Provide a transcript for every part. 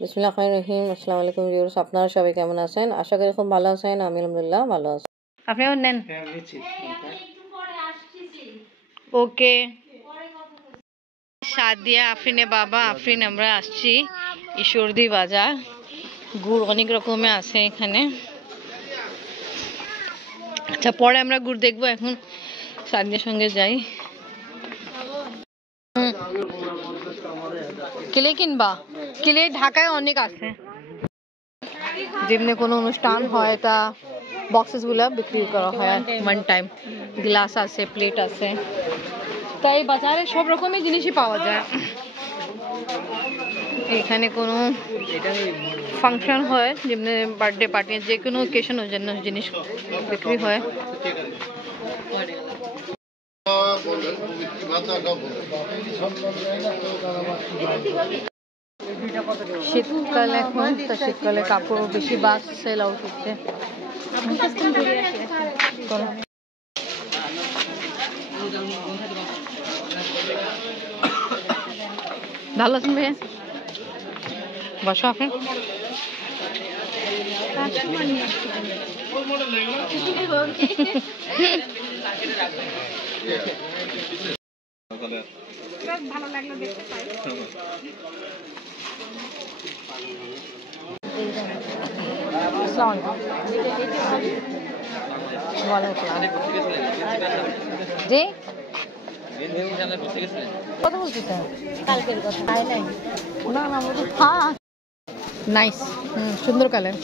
বিসমিল্লাহির রহমানির রহিম। আসসালামু আলাইকুম ভিউয়ার্স, আপনারা সবাই কেমন আছেন? আশা করি খুব ভালো আছেন। আমি আলহামদুলিল্লাহ ভালো আছি। আপনিও নেন। ওকে। সাদিয়া, আফরিনের বাবা, আফরিন আমরা আসছি ঈশ্বরদী বাজার। গুড় অনেক রকমের আছে এখানে। আচ্ছা, পরে আমরা গুড় দেখবো, এখন সাদিয়ার সঙ্গে যাই। কিলে কিনবা? কিলে ঢাকায় অনেক আছে, যেমনি কোনো অনুষ্ঠান হয় তা বক্সেস গুলা বিক্রি করা হয় ওয়ান টাইম। গ্লাস আছে, প্লেট আছে, তাই বাজারে সব রকমের জিনিসই পাওয়া যায়। এখানে কোনো ফাংশন হয়, যেমনি বার্থডে পার্টি, যে কোনো অকেশনের জন্য জিনিস বিক্রি হয়। শীতকাল এখন, তো শীতকালে কাপড় বেশি বাস সেল আউট হচ্ছে। ভালো আছেন ভাইয়া? বসো আপনি। ভালো লাগলো দেখতে পাই। জি, কথা বলতেছেন? কালকের কথা। না না, হ্যাঁ নাইস, সুন্দর কালার।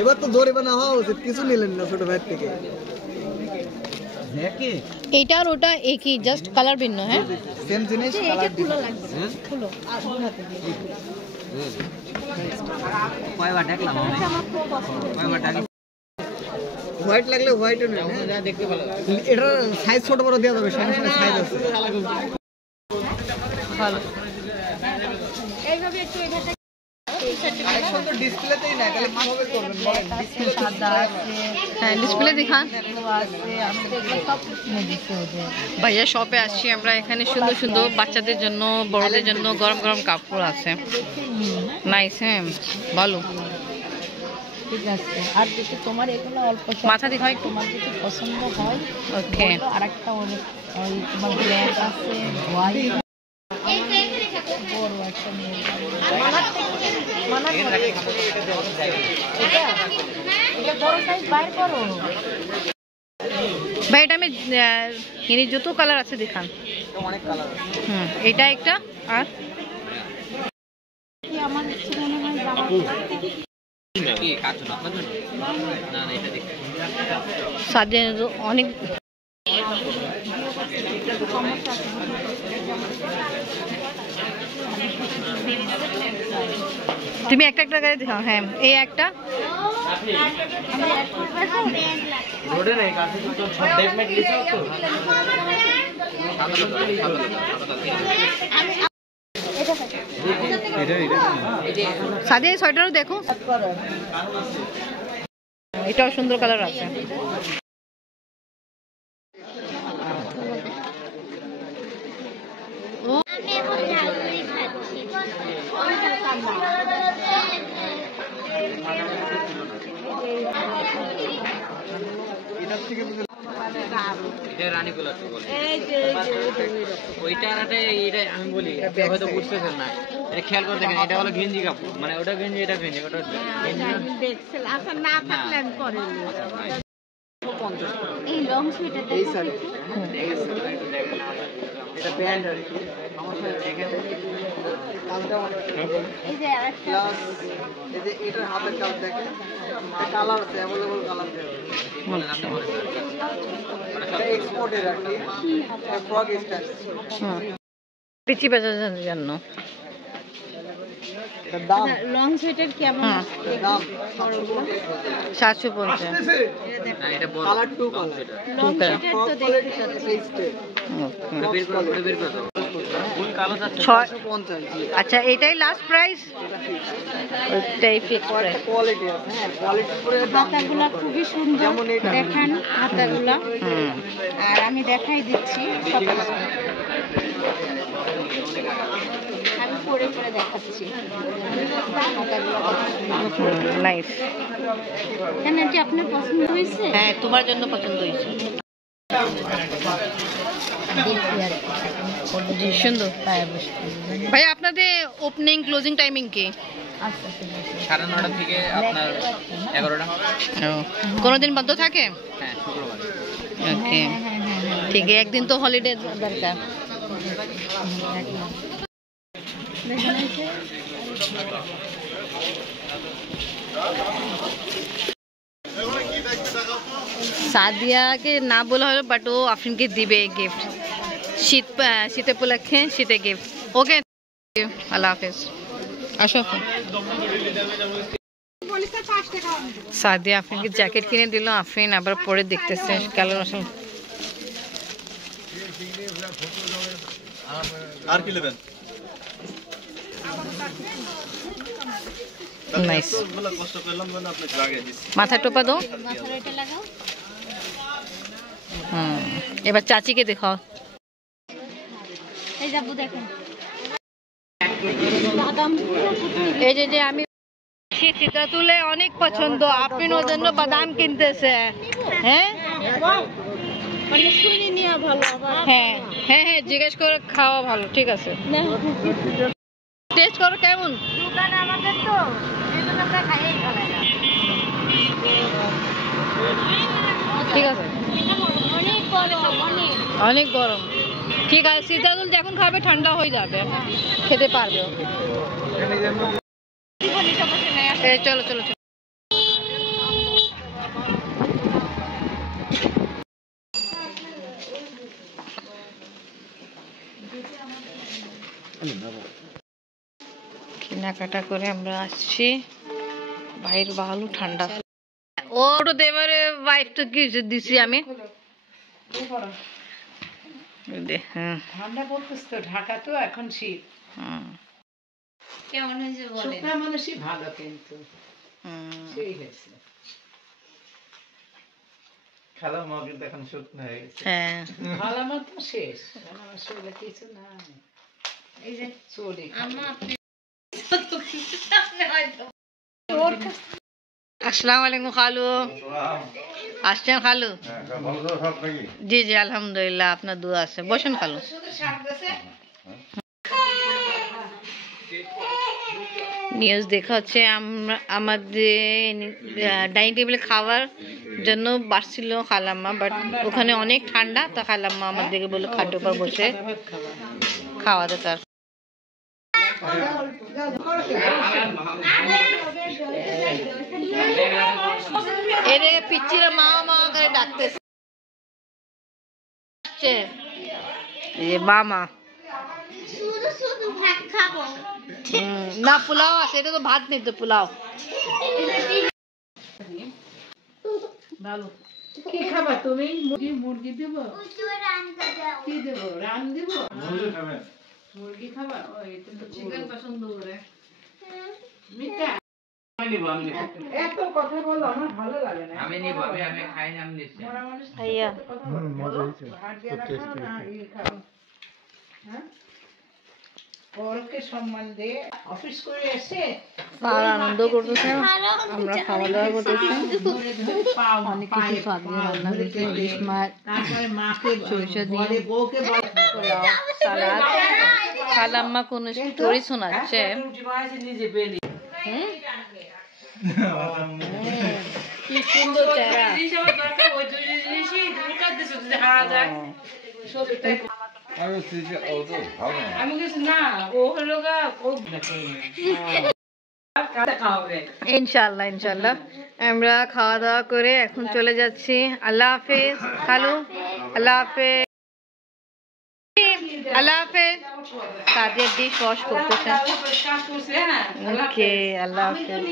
এবার তো দৌড়ে বানা হওয়া উচিত, কিছু নিলেন না ছোট ভাইয়ের থেকে। এইটা আর ওটা একই, জাস্ট কালার ভিন্ন। হ্যাঁ, সেম জিনিস, কালার ডিফারেন্ট। হোয়াইট লাগলে হোয়াইটও নেই, দেখতে ভালো লাগে। এটার সাইজ ছোট বড় দেওয়া যাবে, সমস্যা সাইজ আছে ভালো। এইভাবে একটু এখানে কালেকশন তো ডিসপ্লেতেই না, তাহলে কিভাবে করবেন বলেন? ডিসপ্লে সাদা আছে, হ্যাঁ ডিসপ্লে দেখান। ভাইয়া শপে আসছি আমরা, এখানে সুন্দর সুন্দর বাচ্চাদের জন্য, বড়দের জন্য গরম গরম কাপড় আছে। নাইস, হ্যাঁ ভালো, ঠিক আছে। আর যদি তোমার এগুলো অল্প মাথা দেখাই, তোমার যদি পছন্দ হয় ওকে। আরেকটা ওই তোমার ব্ল্যাক আছে, হোয়াইট, বড় একটা নিয়ে ভাই। এটা আমি যত কালার আছে দেখান। অনেক কালার। এটা একটা, আর আমার সাথে অনেক তুমি একটা একটা গাড়ি দেখাও। হ্যাঁ, এই একটা সাদিয়া, এই সোয়েটারও দেখো, এটাও সুন্দর কালার আছে। আমি বলি হয়তো বুঝতেছেন না, এটা খেয়াল করে দেখেন, এটা হলো গেঞ্জি কাপড়, মানে ওটা গেঞ্জি এটা গেঞ্জি, ওটা এটা প্যান্ট আর কি। এটার হাতের কাজ দেখেন, কালার আছে, অ্যাভেলেবল কালার এক্সপোর্টের আর কি, ফ্রক স্টাইল। পিচি বাজার জন্য লং সোয়েটার কেমন দাম? 750। Colour to colour long sweater তো দেখতে আচ্ছা, এটাই লাস্ট প্রাইস? ওইটাই ফিক্স প্রাইস। কোয়ালিটি আছে, হ্যাঁ কোয়ালিটি করে হাতাগুলো খুবই সুন্দর, দেখান হাতাগুলো। আর আমি দেখাই দিচ্ছি, আমি পরে পরে দেখাচ্ছি নাইস। কেন এটি আপনার পছন্দ হয়েছে? হ্যাঁ, তোমার জন্য পছন্দ হয়েছে। জি সুন্দর। ভাই আপনাদের ওপেনিং ক্লোজিং টাইমিং কি? 9:30 থেকে আপনার 11টা। কোনোদিন বন্ধ থাকে? হ্যাঁ, শুক্রবার। ওকে, ঠিক আছে। একদিন তো হলিডে দরকার। সাদিয়াকে না বলা হলো, বাট ও আফরিনকে দিবে গিফট। শীতে উপলক্ষে শীতে গিফট। ওকে, আল্লাহ হাফেজ। আসো। সাদিয়া আফরিনকে জ্যাকেট কিনে দিল। আফরিন আবার পরে দেখতেছে কালার আসল। আর কি নেবেন? নাইস। কষ্ট করলাম না, আপনাকে লাগিয়ে দিচ্ছি। মাথায় টোপা দাও। এবার চাচিকে দেখাও। এই যাবো দেখুন, এই যে আমি চিত্রা তুলে অনেক পছন্দ। আপনি ওর জন্য বাদাম কিনতেছে। হ্যাঁ হ্যাঁ হ্যাঁ হ্যাঁ, জিজ্ঞেস করে খাওয়া ভালো। ঠিক আছে, টেস্ট করো কেমন। ঠিক আছে, অনেক গরম। ঠিক আছে, সিতাদুল যখন খাবে ঠান্ডা হয়ে যাবে, খেতে পারবে। চলো চলো চলো। কেনাকাটা করে আমরা আসছি। ভাইয়ের ভালো ঠান্ডা। ওর দেবারে ওয়াইফ তো কি দিছি আমি। ঠান্ডা পড়তেছে তো, ঢাকা তো এখন শীত। কেমন হয়েছে বলেন? শুকনা মানুষই ভালো, কিন্তু সেই হয়েছে। খেলার মা কিন্তু এখন শুকনো হয়ে গেছে। হ্যাঁ, ভালো আমার তো শেষ, আমার শরীরে কিছু নাই। এই যে চলে আসসালামু আলাইকুম খালু। আসছেন খালু? জি জি আলহামদুলিল্লাহ, আপনার দোয়া আছে। বসেন খালু। নিউজ দেখা হচ্ছে আমাদের ডাইনিং টেবিলে খাওয়ার জন্য বাসছিল খালাম্মা, বাট ওখানে অনেক ঠান্ডা, তো খালাম্মা আমাদেরকে বললো খাটের উপর বসে খাওয়া দরকার। এরে পিচ্চিরা মা মা করে ডাকতেছে। মামা না, পোলাও আছে। এটা তো ভাত নেই, তো পোলাও। ভালো। কি খাবা তুমি? মুরগি দেবো? কি দেবো? রান দেবো? মুরগি খাবা? চিকেন পছন্দ করে। মিঠা এত কথা বলো, আমার ভালো লাগে না। আমি নিব, আমি খাই না। আমি নিচ্ছি। ভাইয়া মজা হয়েছে, খুব টেস্টি। হ্যাঁ, পরকে সম্মান দিয়ে অফিস করে এসে আর আনন্দ করতেছে, আমরা খাওয়া দাওয়া করতেছি। অনেক কিছু স্বাদ দিয়ে রান্না করছে। ইলিশ মাছ, সরিষা দিয়ে পোলাও, সালাদ। খালাম্মা কোন স্টোরি শোনাচ্ছে। কি সুন্দর চেহারা। আমি কিছু না, ও হলো ইনশাল্লাহ ইনশাল্লাহ। আমরা খাওয়া দাওয়া করে এখন চলে যাচ্ছি। আল্লাহ হাফেজ খালু, আল্লাহ হাফেজ। আল্লাহ হাফেজ। সাদিয়া ডিশ ওয়াশ করতেছে। ওকে, আল্লাহ হাফেজ।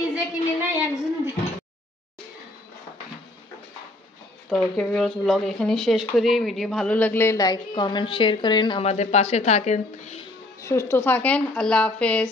তো ওকে ভিউয়ার্স, ব্লগ এখানেই শেষ করি। ভিডিও ভালো লাগলে লাইক কমেন্ট শেয়ার করেন, আমাদের পাশে থাকেন, সুস্থ থাকেন। আল্লাহ হাফেজ।